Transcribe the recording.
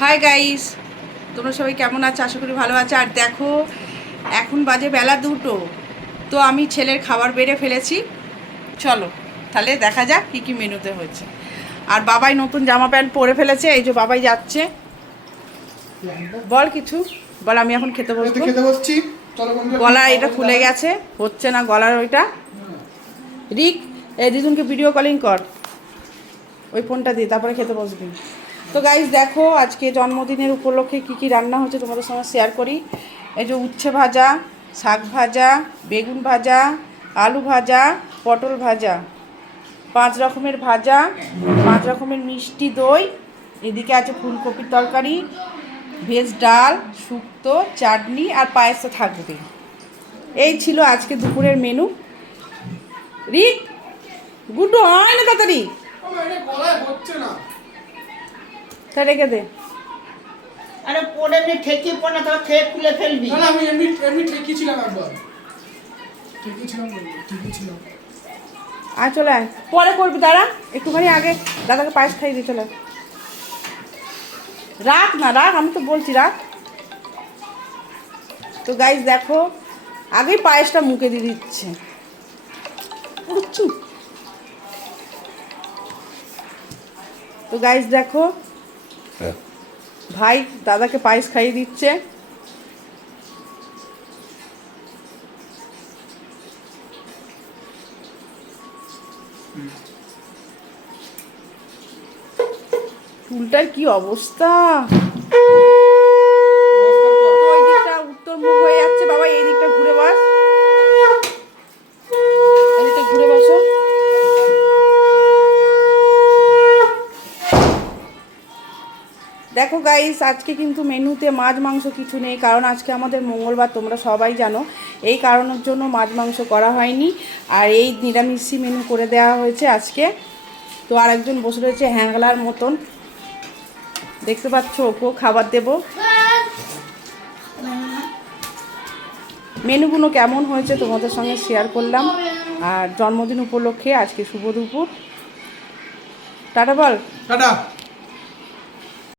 Hi guys, তোমরা সবাই কেমন আছো? আশা করি ভালো আছো। আর দেখো, এখন বাজে বেলা 2টো। তো আমি ছেলের খাবার বেড়ে ফেলেছি। চলো তাহলে দেখা যাক কী কী মেনুতে হয়েছে। আর বাবাই নতুন জামা প্যান্ট পরে ফেলেছে, এই যে বাবাই যাচ্ছে। বল কিছু বল, আমি এখন খেতে বসবো। গলা এটা খুলে গেছে, হচ্ছে না গলার ওইটা। রিক, এই দিদুনকে ভিডিও কলিং কর ওই ফোনটা দিয়ে, তারপরে খেতে বসবি। তো গাইস দেখো, আজকে জন্মদিনের উপলক্ষে কী কী রান্না হচ্ছে তোমাদের সঙ্গে শেয়ার করি। এই যে উচ্ছে ভাজা, শাক ভাজা, বেগুন ভাজা, আলু ভাজা, পটল ভাজা, 5 রকমের ভাজা, 5 রকমের মিষ্টি দই। এদিকে আছে ফুলকপির তরকারি, ভেজ ডাল, শুক্তো, চাটনি আর পায়েস তো থাকবে। এই ছিল আজকে দুপুরের মেনু। রিক, গুড্ডু হয় না তাড়াতাড়ি, তা রেখে দে। আরে পড়ে নি, ঠেকিয়ে পড় না, তাহলে খেয়ে খুলে ফেলবি। না আমি এমনি এমনি ঠেকিয়েছিলাম একবার, ঠেকিয়েছিলাম। আর চলে আয়, পরে করবি, দাঁড়া একটুখানি আগে দাদাকে পায়েস খাইয়ে দিয়ে চলে। রাখ না, রাখ, আমি তো বলছি রাখ। তো গাইস দেখো, আগেই পায়েসটা মুখে দিয়ে দিচ্ছে। চুপ। তো গাইস দেখো, ভাই দাদাকে পায়েস খাইয়ে দিচ্ছে। চুলটার কি অবস্থা! ওই দিকটা উত্তর মুখ হয়ে যাচ্ছে বাবা, এই দিকটা ঘুরে বস, এই দিকটা ঘুরে বসো। দেখো গাইস, আজকে কিন্তু মেনুতে মাছ মাংস কিছু নেই, কারণ আজকে আমাদের মঙ্গলবার, তোমরা সবাই জানো। এই কারণের জন্য মাছ মাংস করা হয়নি, আর এই নিরামিষই মেনু করে দেওয়া হয়েছে আজকে। তো আরেকজন বসে রয়েছে হ্যাংলার মতন, দেখতে পাচ্ছ, ওকেও খাবার দেব। মেনুগুলো কেমন হয়েছে তোমাদের সঙ্গে শেয়ার করলাম। আর জন্মদিন উপলক্ষে আজকে শুভ দুপুর। টাটা বল। টাটা।